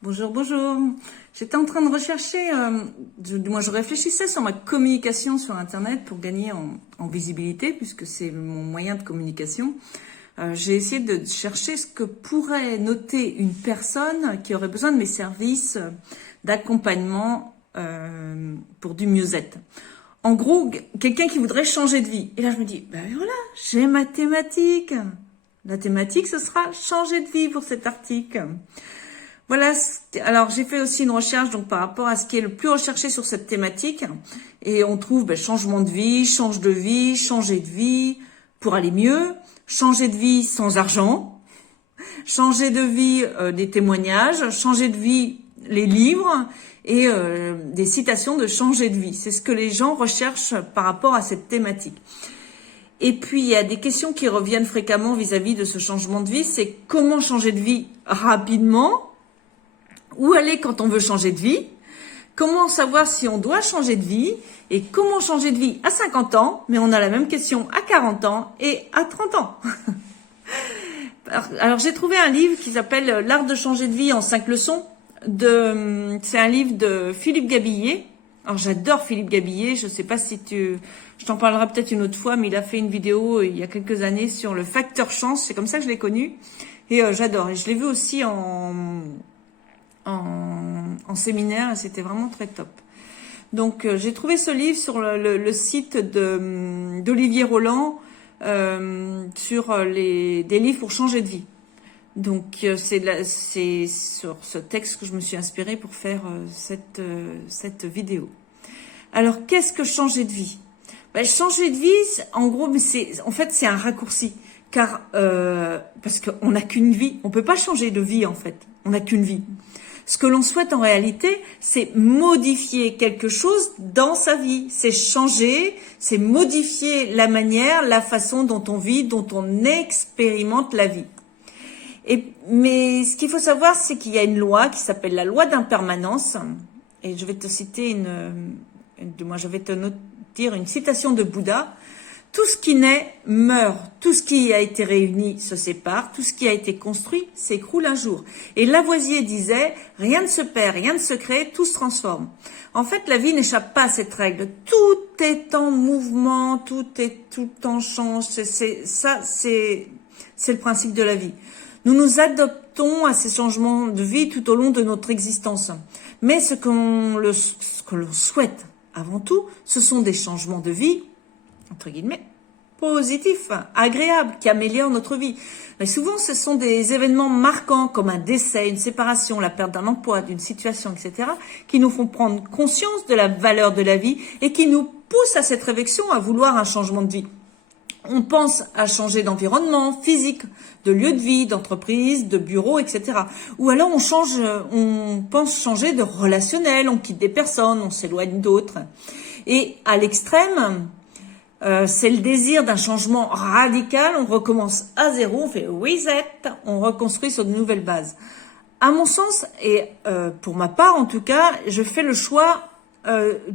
Bonjour, bonjour. J'étais en train de rechercher, je réfléchissais sur ma communication sur Internet pour gagner en visibilité, puisque c'est mon moyen de communication. J'ai essayé de chercher ce que pourrait noter une personne qui aurait besoin de mes services d'accompagnement pour du mieux-être. En gros, quelqu'un qui voudrait changer de vie. Et là, je me dis, ben voilà, j'ai ma thématique. La thématique, ce sera changer de vie pour cet article. Voilà, alors j'ai fait aussi une recherche donc par rapport à ce qui est le plus recherché sur cette thématique et on trouve changement de vie, change de vie, changer de vie pour aller mieux, changer de vie sans argent, changer de vie des témoignages, changer de vie les livres et des citations de changer de vie. C'est ce que les gens recherchent par rapport à cette thématique. Et puis, il y a des questions qui reviennent fréquemment vis-à-vis de ce changement de vie, c'est comment changer de vie rapidement. Où aller quand on veut changer de vie? Comment savoir si on doit changer de vie? Et comment changer de vie à 50 ans? Mais on a la même question à 40 ans et à 30 ans. Alors j'ai trouvé un livre qui s'appelle L'art de changer de vie en 5 leçons. C'est un livre de Philippe Gabillier. Alors j'adore Philippe Gabillier. Je sais pas si je t'en parlerai peut-être une autre fois, mais il a fait une vidéo il y a quelques années sur le facteur chance. C'est comme ça que je l'ai connu. Et j'adore. Et je l'ai vu aussi en séminaire et c'était vraiment très top. Donc j'ai trouvé ce livre sur le site d'Olivier Roland sur des livres pour changer de vie. Donc c'est sur ce texte que je me suis inspirée pour faire cette vidéo. Alors qu'est-ce que changer de vie? Changer de vie, en gros, mais c'est un raccourci. Car parce qu'on n'a qu'une vie, on peut pas changer de vie en fait. On n'a qu'une vie. Ce que l'on souhaite en réalité, c'est modifier quelque chose dans sa vie. C'est changer, c'est modifier la manière, la façon dont on vit, dont on expérimente la vie. Mais ce qu'il faut savoir, c'est qu'il y a une loi qui s'appelle la loi d'impermanence. Et je vais te citer je vais te dire une citation de Bouddha. Tout ce qui naît meurt, tout ce qui a été réuni se sépare, tout ce qui a été construit s'écroule un jour. Et Lavoisier disait, rien ne se perd, rien ne se crée, tout se transforme. En fait, la vie n'échappe pas à cette règle. Tout est en mouvement, tout en change. C'est le principe de la vie. Nous nous adaptons à ces changements de vie tout au long de notre existence. Mais ce que l'on souhaite avant tout, ce sont des changements de vie entre guillemets, positif, agréable, qui améliore notre vie. Mais souvent, ce sont des événements marquants comme un décès, une séparation, la perte d'un emploi, d'une situation, etc., qui nous font prendre conscience de la valeur de la vie et qui nous poussent à cette réflexion à vouloir un changement de vie. On pense à changer d'environnement physique, de lieu de vie, d'entreprise, de bureau, etc. Ou alors on pense changer de relationnel, on quitte des personnes, on s'éloigne d'autres. Et à l'extrême, c'est le désir d'un changement radical, on recommence à zéro, on fait reset, on reconstruit sur de nouvelles bases. À mon sens, et pour ma part en tout cas, je fais le choix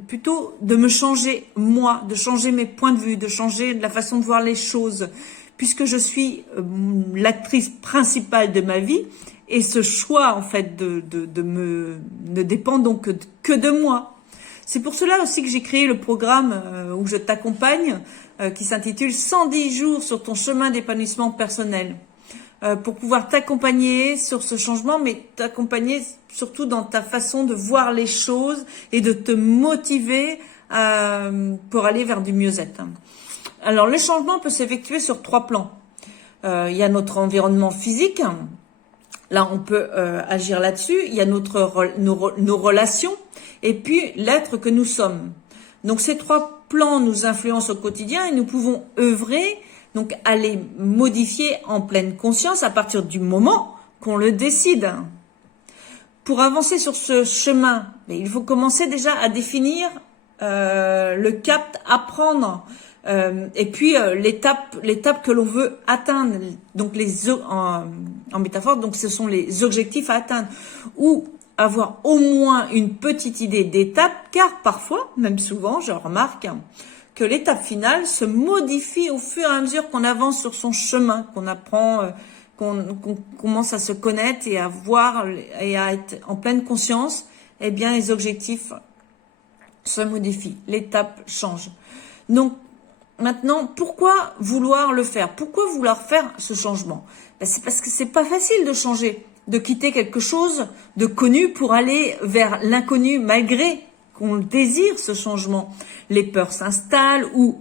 plutôt de me changer moi, de changer mes points de vue, de changer la façon de voir les choses, puisque je suis l'actrice principale de ma vie, et ce choix en fait ne dépend donc que de moi. C'est pour cela aussi que j'ai créé le programme où je t'accompagne, qui s'intitule 110 jours sur ton chemin d'épanouissement personnel, pour pouvoir t'accompagner sur ce changement, mais t'accompagner surtout dans ta façon de voir les choses et de te motiver pour aller vers du mieux-être. Alors le changement peut s'effectuer sur 3 plans. Il y a notre environnement physique. Là, on peut agir là-dessus. Il y a nos relations et puis l'être que nous sommes. Donc, ces 3 plans nous influencent au quotidien et nous pouvons œuvrer, donc à les modifier en pleine conscience à partir du moment qu'on le décide. Pour avancer sur ce chemin, il faut commencer déjà à définir le cap à prendre. Et puis l'étape que l'on veut atteindre, donc en métaphore, donc ce sont les objectifs à atteindre, ou avoir au moins une petite idée d'étape, car parfois, même souvent, je remarque que l'étape finale se modifie au fur et à mesure qu'on avance sur son chemin, qu'on apprend qu'on commence à se connaître et à voir et à être en pleine conscience, eh bien les objectifs se modifient, l'étape change. Donc maintenant, pourquoi vouloir le faire? Pourquoi vouloir faire ce changement? Ben, c'est parce que c'est pas facile de changer, de quitter quelque chose de connu pour aller vers l'inconnu malgré qu'on désire ce changement. Les peurs s'installent ou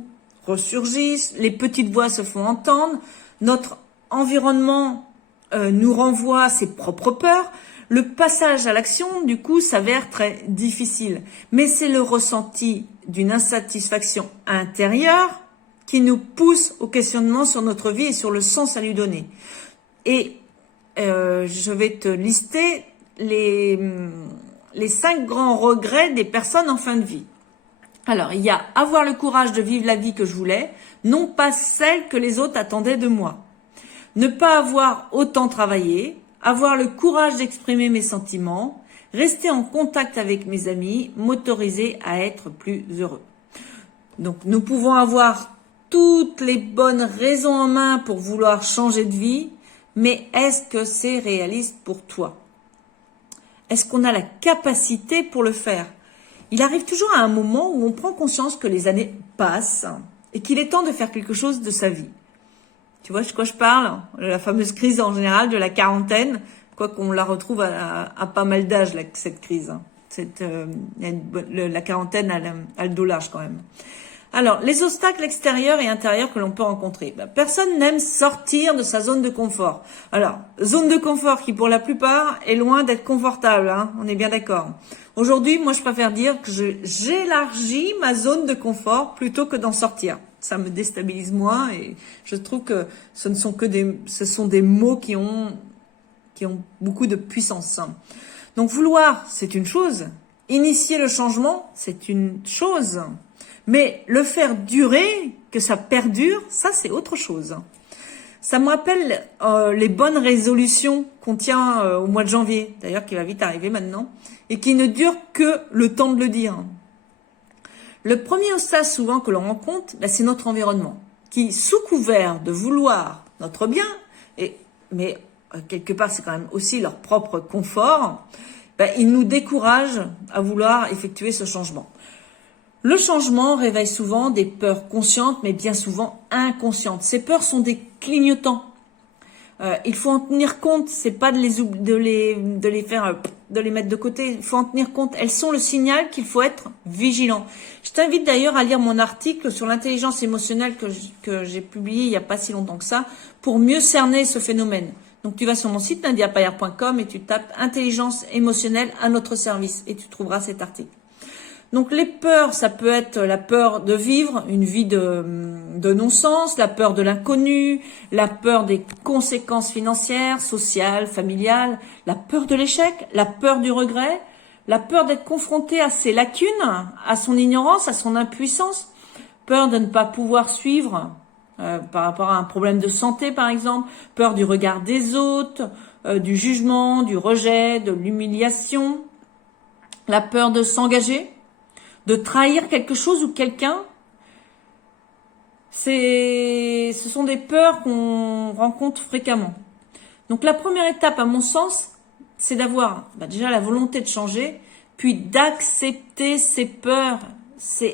ressurgissent, les petites voix se font entendre, notre environnement nous renvoie à ses propres peurs. Le passage à l'action, du coup, s'avère très difficile. Mais c'est le ressenti d'une insatisfaction intérieure qui nous pousse au questionnement sur notre vie et sur le sens à lui donner. Et je vais te lister les 5 grands regrets des personnes en fin de vie. Alors, il y a avoir le courage de vivre la vie que je voulais, non pas celle que les autres attendaient de moi. Ne pas avoir autant travaillé, avoir le courage d'exprimer mes sentiments, rester en contact avec mes amis, m'autoriser à être plus heureux. Donc, nous pouvons avoir toutes les bonnes raisons en main pour vouloir changer de vie, mais est-ce que c'est réaliste pour toi? Est-ce qu'on a la capacité pour le faire? Il arrive toujours à un moment où on prend conscience que les années passent et qu'il est temps de faire quelque chose de sa vie. Tu vois de quoi je parle? La fameuse crise en général de la quarantaine, quoi qu'on la retrouve à pas mal d'âge, cette crise. La quarantaine a le dos large quand même. Alors, les obstacles extérieurs et intérieurs que l'on peut rencontrer. Personne n'aime sortir de sa zone de confort. Alors, zone de confort qui pour la plupart est loin d'être confortable, hein, on est bien d'accord. Aujourd'hui, moi je préfère dire que j'élargis ma zone de confort plutôt que d'en sortir. Ça me déstabilise moins et je trouve que ce sont des mots qui ont beaucoup de puissance. Donc vouloir, c'est une chose. Initier le changement, c'est une chose. Mais le faire durer, que ça perdure, ça c'est autre chose. Ça me rappelle les bonnes résolutions qu'on tient au mois de janvier, d'ailleurs qui va vite arriver maintenant, et qui ne durent que le temps de le dire. Le premier obstacle souvent que l'on rencontre, c'est notre environnement, qui sous couvert de vouloir notre bien, mais quelque part c'est quand même aussi leur propre confort, ils nous découragent à vouloir effectuer ce changement. Le changement réveille souvent des peurs conscientes, mais bien souvent inconscientes. Ces peurs sont des clignotants. Il faut en tenir compte. C'est pas de les mettre de côté. Il faut en tenir compte. Elles sont le signal qu'il faut être vigilant. Je t'invite d'ailleurs à lire mon article sur l'intelligence émotionnelle que j'ai publié il y a pas si longtemps que ça, pour mieux cerner ce phénomène. Donc tu vas sur mon site nadiapayer.com et tu tapes intelligence émotionnelle à notre service et tu trouveras cet article. Donc les peurs, ça peut être la peur de vivre une vie de non-sens, la peur de l'inconnu, la peur des conséquences financières, sociales, familiales, la peur de l'échec, la peur du regret, la peur d'être confronté à ses lacunes, à son ignorance, à son impuissance, peur de ne pas pouvoir suivre par rapport à un problème de santé par exemple, peur du regard des autres, du jugement, du rejet, de l'humiliation, la peur de s'engager, de trahir quelque chose ou quelqu'un. Ce sont des peurs qu'on rencontre fréquemment. Donc la première étape, à mon sens, c'est d'avoir déjà la volonté de changer, puis d'accepter ces peurs.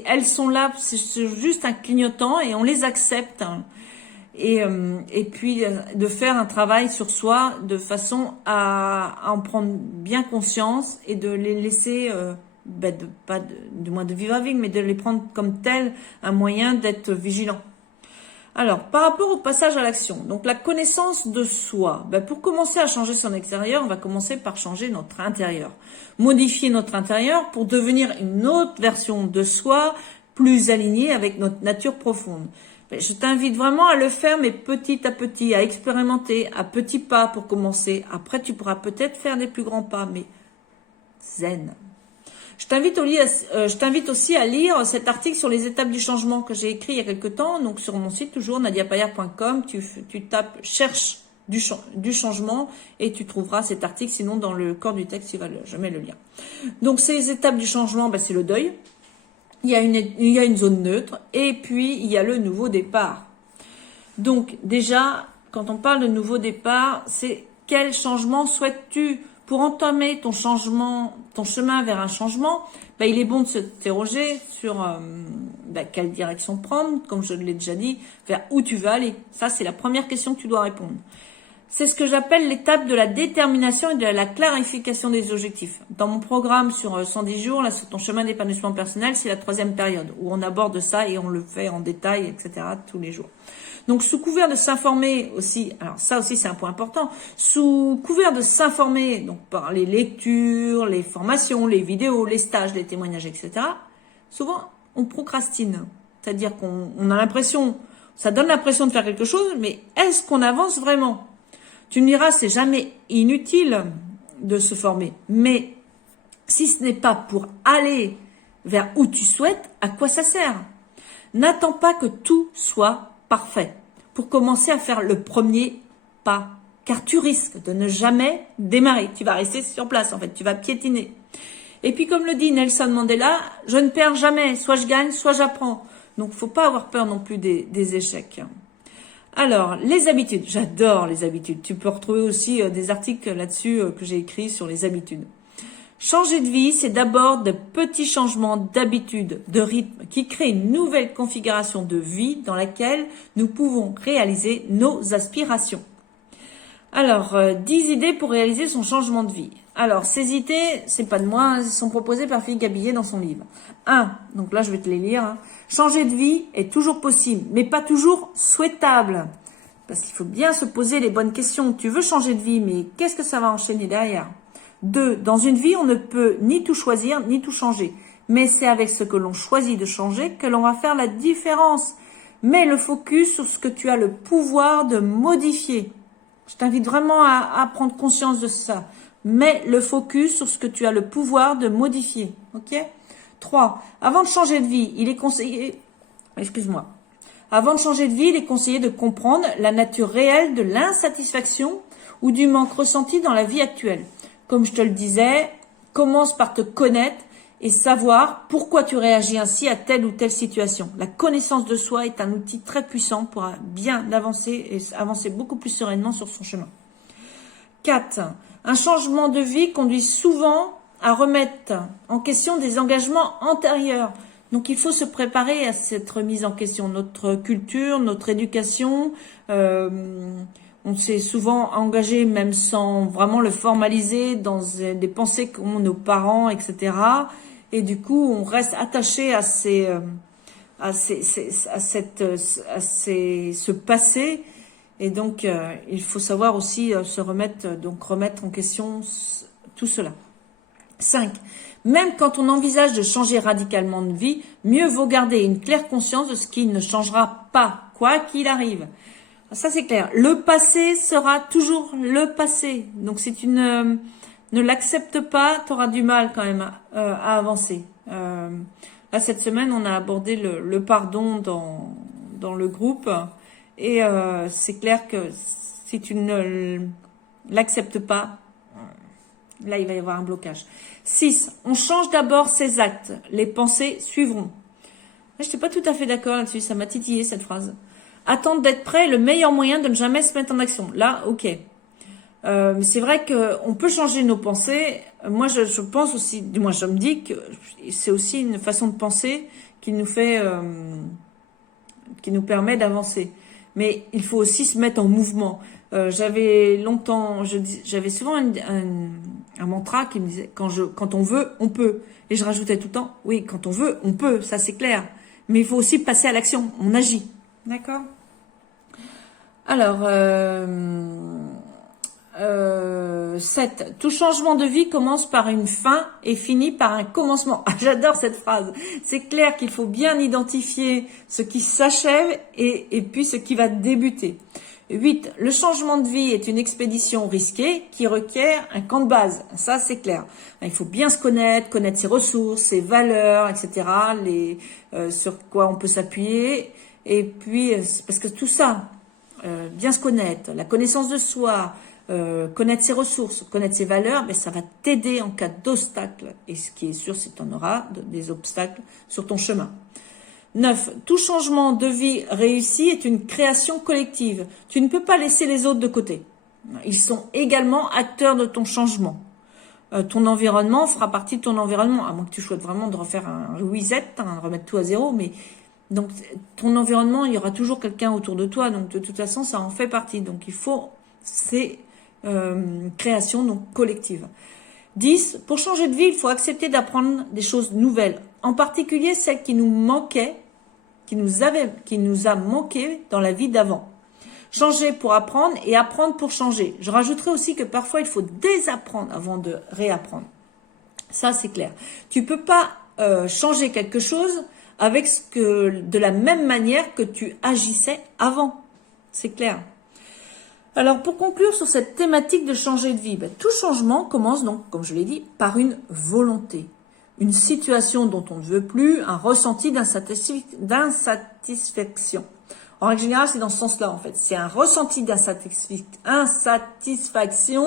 Elles sont là, c'est juste un clignotant et on les accepte. Et puis de faire un travail sur soi de façon à en prendre bien conscience et de les laisser... du moins de vivre avec, mais de les prendre comme tel un moyen d'être vigilant. Alors, par rapport au passage à l'action, donc la connaissance de soi, pour commencer à changer son extérieur, on va commencer par changer notre intérieur. Modifier notre intérieur pour devenir une autre version de soi, plus alignée avec notre nature profonde. Je t'invite vraiment à le faire, mais petit à petit, à expérimenter, à petits pas pour commencer. Après, tu pourras peut-être faire des plus grands pas, mais zen. Je t'invite aussi à lire cet article sur les étapes du changement que j'ai écrit il y a quelque temps. Donc sur mon site toujours nadiapayer.com, tu tapes cherche du changement et tu trouveras cet article. Sinon dans le corps du texte, je mets le lien. Donc ces étapes du changement, c'est le deuil. Il y a une zone neutre et puis il y a le nouveau départ. Donc déjà quand on parle de nouveau départ, c'est quel changement souhaites-tu? Pour entamer ton changement, ton chemin vers un changement, il est bon de s'interroger sur quelle direction prendre, comme je l'ai déjà dit, vers où tu veux aller. Ça, c'est la première question que tu dois répondre. C'est ce que j'appelle l'étape de la détermination et de la clarification des objectifs. Dans mon programme sur 110 jours, là, sur ton chemin d'épanouissement personnel, c'est la 3e période où on aborde ça et on le fait en détail, etc. tous les jours. Donc, sous couvert de s'informer aussi, alors ça aussi c'est un point important, sous couvert de s'informer, donc par les lectures, les formations, les vidéos, les stages, les témoignages, etc., souvent on procrastine. C'est-à-dire qu'on a l'impression, ça donne l'impression de faire quelque chose, mais est-ce qu'on avance vraiment? Tu me diras, c'est jamais inutile de se former, mais si ce n'est pas pour aller vers où tu souhaites, à quoi ça sert? N'attends pas que tout soit parfait pour commencer à faire le premier pas, car tu risques de ne jamais démarrer. Tu vas rester sur place, en fait, tu vas piétiner. Et puis, comme le dit Nelson Mandela, je ne perds jamais, soit je gagne, soit j'apprends. Donc, faut pas avoir peur non plus des échecs. Alors, les habitudes. J'adore les habitudes. Tu peux retrouver aussi des articles là-dessus que j'ai écrits sur les habitudes. Changer de vie, c'est d'abord de petits changements d'habitude, de rythme, qui créent une nouvelle configuration de vie dans laquelle nous pouvons réaliser nos aspirations. Alors, 10 idées pour réaliser son changement de vie. Alors, ces idées, c'est pas de moi, elles sont proposées par Philippe Gabillet dans son livre. 1, donc là je vais te les lire. Changer de vie est toujours possible, mais pas toujours souhaitable. Parce qu'il faut bien se poser les bonnes questions. Tu veux changer de vie, mais qu'est-ce que ça va enchaîner derrière? 2, dans une vie, on ne peut ni tout choisir, ni tout changer. Mais c'est avec ce que l'on choisit de changer que l'on va faire la différence. Mets le focus sur ce que tu as le pouvoir de modifier. Je t'invite vraiment à prendre conscience de ça. Mets le focus sur ce que tu as le pouvoir de modifier. Ok? 3, avant de changer de vie, il est conseillé... Avant de changer de vie, il est conseillé de comprendre la nature réelle de l'insatisfaction ou du manque ressenti dans la vie actuelle. Comme je te le disais, commence par te connaître et savoir pourquoi tu réagis ainsi à telle ou telle situation. La connaissance de soi est un outil très puissant pour bien avancer et avancer beaucoup plus sereinement sur son chemin. 4. Un changement de vie conduit souvent à remettre en question des engagements antérieurs. Donc il faut se préparer à cette remise en question. Notre culture, notre éducation, on s'est souvent engagé, même sans vraiment le formaliser, dans des pensées qu'ont nos parents, etc. Et du coup, on reste attaché à ce passé. Et donc, il faut savoir aussi remettre en question tout cela. 5. Même quand on envisage de changer radicalement de vie, mieux vaut garder une claire conscience de ce qui ne changera pas, quoi qu'il arrive. Ça, c'est clair. Le passé sera toujours le passé. Donc, si tu ne l'acceptes pas, tu auras du mal quand même à avancer. Là, cette semaine, on a abordé le pardon dans le groupe. Et c'est clair que si tu ne l'acceptes pas, là, il va y avoir un blocage. 6. On change d'abord ses actes. Les pensées suivront. Je n'étais pas tout à fait d'accord là-dessus. Ça m'a titillé, cette phrase. Attendre d'être prêt est le meilleur moyen de ne jamais se mettre en action. Là, ok. Mais c'est vrai qu'on peut changer nos pensées. Moi, je pense aussi, du moins je me dis que c'est aussi une façon de penser qui nous permet d'avancer. Mais il faut aussi se mettre en mouvement. J'avais souvent un mantra qui me disait quand on veut, on peut. Et je rajoutais tout le temps, oui, quand on veut, on peut, ça c'est clair. Mais il faut aussi passer à l'action, on agit. D'accord? Alors, 7. Tout changement de vie commence par une fin et finit par un commencement. Ah, j'adore cette phrase. C'est clair qu'il faut bien identifier ce qui s'achève et puis ce qui va débuter. 8. Le changement de vie est une expédition risquée qui requiert un camp de base. Ça, c'est clair. Il faut bien se connaître ses ressources, ses valeurs, etc., sur quoi on peut s'appuyer. Et puis, parce que tout ça, bien se connaître, la connaissance de soi, connaître ses ressources, connaître ses valeurs, mais ça va t'aider en cas d'obstacle. Et ce qui est sûr, c'est que tu en auras des obstacles sur ton chemin. 9. Tout changement de vie réussi est une création collective. Tu ne peux pas laisser les autres de côté. Ils sont également acteurs de ton changement. Ton environnement fera partie de ton environnement, à moins que tu souhaites vraiment de refaire un reset, remettre tout à zéro, mais donc ton environnement, il y aura toujours quelqu'un autour de toi, donc de toute façon, ça en fait partie. Donc il faut ces créations donc collectives. 10. Pour changer de vie, il faut accepter d'apprendre des choses nouvelles, en particulier celles qui nous manquaient, qui nous a manqué dans la vie d'avant. Changer pour apprendre et apprendre pour changer. Je rajouterai aussi que parfois il faut désapprendre avant de réapprendre. Ça c'est clair. Tu peux pas changer quelque chose avec de la même manière que tu agissais avant. C'est clair. Alors pour conclure sur cette thématique de changer de vie, tout changement commence donc, comme je l'ai dit, par une volonté. Une situation dont on ne veut plus, un ressenti d'insatisfaction. En règle générale, c'est dans ce sens-là, en fait. C'est un ressenti d'insatisfaction,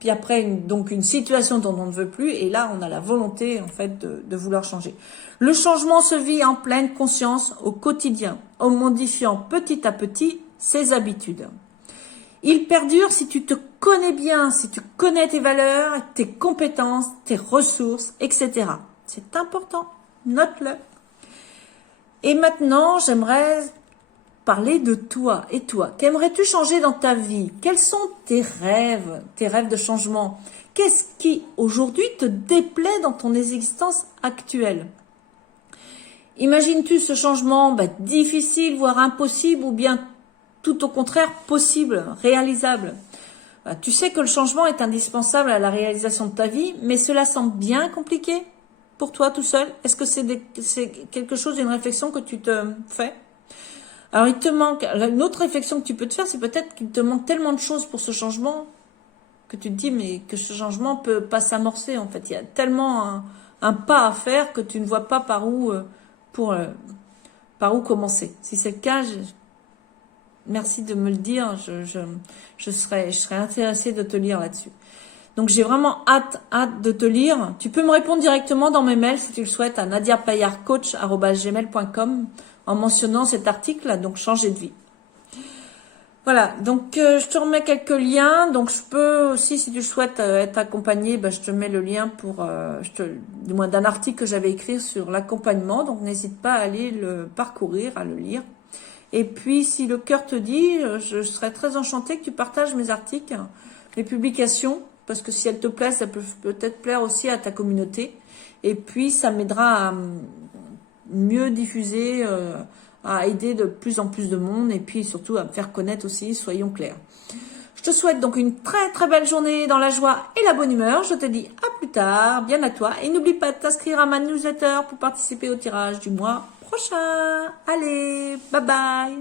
puis après, donc une situation dont on ne veut plus, et là, on a la volonté, en fait, de vouloir changer. Le changement se vit en pleine conscience au quotidien, en modifiant petit à petit ses habitudes. Il perdure si tu te connais bien, si tu connais tes valeurs, tes compétences, tes ressources, etc. C'est important, note-le. Et maintenant, j'aimerais parler de toi. Et toi, qu'aimerais-tu changer dans ta vie? Quels sont tes rêves de changement? Qu'est-ce qui, aujourd'hui, te déplaît dans ton existence actuelle? Imagines-tu ce changement difficile, voire impossible, ou bien tout au contraire possible, réalisable? Tu sais que le changement est indispensable à la réalisation de ta vie, mais cela semble bien compliqué pour toi tout seul. Est-ce que c'est quelque chose, une réflexion que tu te fais? Alors, il te manque, une autre réflexion que tu peux te faire, c'est peut-être qu'il te manque tellement de choses pour ce changement que tu te dis, mais que ce changement peut pas s'amorcer, en fait. Il y a tellement un pas à faire que tu ne vois pas par où commencer. Si c'est le cas, merci de me le dire, je serais intéressée de te lire là-dessus. Donc, j'ai vraiment hâte de te lire. Tu peux me répondre directement dans mes mails, si tu le souhaites, à nadiapayarcoach@gmail.com en mentionnant cet article, donc changer de vie. Voilà, donc je te remets quelques liens. Donc je peux aussi, si tu souhaites être accompagné, je te mets le lien pour, du moins d'un article que j'avais écrit sur l'accompagnement. Donc n'hésite pas à aller le parcourir, à le lire. Et puis si le cœur te dit, je serais très enchantée que tu partages mes articles, mes publications, parce que si elles te plaisent, ça peut peut-être plaire aussi à ta communauté. Et puis ça m'aidera à mieux diffuser, à aider de plus en plus de monde et puis surtout à me faire connaître aussi, soyons clairs. Je te souhaite donc une très très belle journée dans la joie et la bonne humeur. Je te dis à plus tard, bien à toi et n'oublie pas de t'inscrire à ma newsletter pour participer au tirage du mois prochain. Allez, bye bye.